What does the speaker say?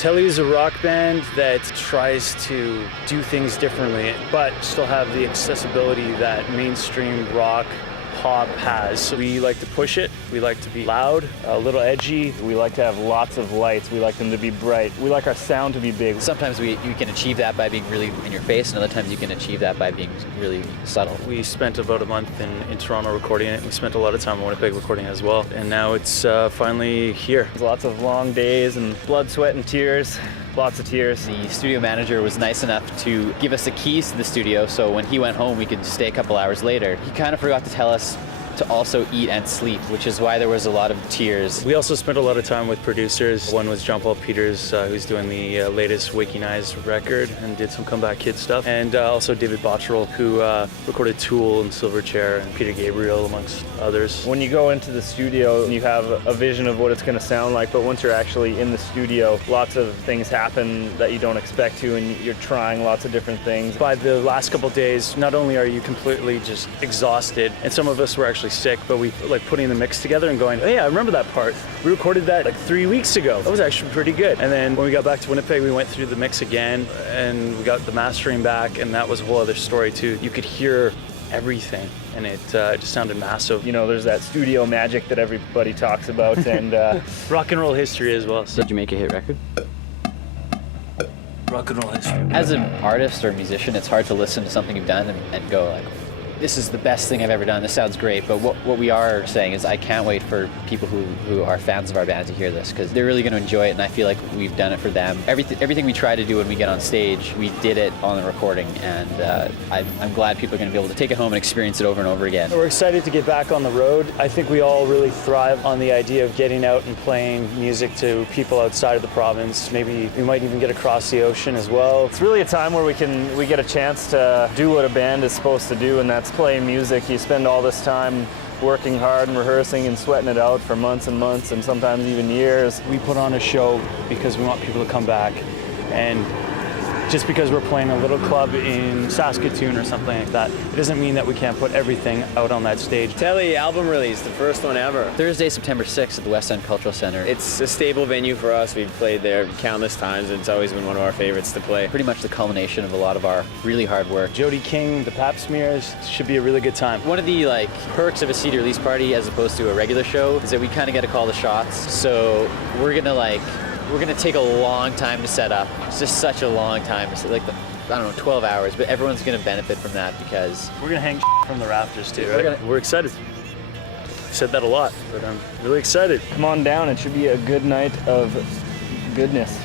Tele is a rock band that tries to do things differently, but still have the accessibility that mainstream rock pop has. So we like to push it, we like to be loud, a little edgy. We like to have lots of lights, we like them to be bright, we like our sound to be big. Sometimes you can achieve that by being really in your face, and other times you can achieve that by being really subtle. We spent about a month in Toronto recording it. We spent a lot of time in Winnipeg recording it as well, and now it's finally here. Lots of long days and blood, sweat, and tears. Lots of tears. The studio manager was nice enough to give us the keys to the studio, so when he went home we could stay a couple hours later. He kind of forgot to tell us to also eat and sleep, which is why there was a lot of tears. We also spent a lot of time with producers. One was John Paul Peters, who's doing the latest Waking Eyes record and did some Comeback Kid stuff. And also David Botterill, who recorded Tool and Silverchair and Peter Gabriel, amongst others. When you go into the studio, you have a vision of what it's going to sound like, but once you're actually in the studio, lots of things happen that you don't expect to, and you're trying lots of different things. By the last couple of days, not only are you completely just exhausted, and some of us were actually sick, but we like putting the mix together and going, hey, I remember that part. We recorded that like 3 weeks ago. That was actually pretty good. And then when we got back to Winnipeg, we went through the mix again and we got the mastering back, and that was a whole other story too. You could hear everything, and it just sounded massive. You know, there's that studio magic that everybody talks about, and rock and roll history as well. So did you make a hit record? Rock and roll history. As an artist or musician, it's hard to listen to something you've done and go like, this is the best thing I've ever done, this sounds great. But what we are saying is I can't wait for people who are fans of our band to hear this, because they're really going to enjoy it, and I feel like we've done it for them. Everything we try to do when we get on stage, we did it on the recording, and I'm glad people are going to be able to take it home and experience it over and over again. We're excited to get back on the road. I think we all really thrive on the idea of getting out and playing music to people outside of the province. Maybe we might even get across the ocean as well. It's really a time where we get a chance to do what a band is supposed to do, and that's play music. You spend all this time working hard and rehearsing and sweating it out for months and months, and sometimes even years. We put on a show because we want people to come back, and just because we're playing a little club in Saskatoon or something like that, it doesn't mean that we can't put everything out on that stage. Tele album release, the first one ever. Thursday, September 6th at the West End Cultural Center. It's a stable venue for us. We've played there countless times, and it's always been one of our favorites to play. Pretty much the culmination of a lot of our really hard work. Jody King, the Pap Smears, should be a really good time. One of the perks of a CD release party as opposed to a regular show is that we kind of get to call the shots. So we're gonna take a long time to set up. It's just such a long time. It's like, I don't know, 12 hours, but everyone's gonna benefit from that because we're gonna hang from the rafters too, right? We're excited. I said that a lot, but I'm really excited. Come on down, it should be a good night of goodness.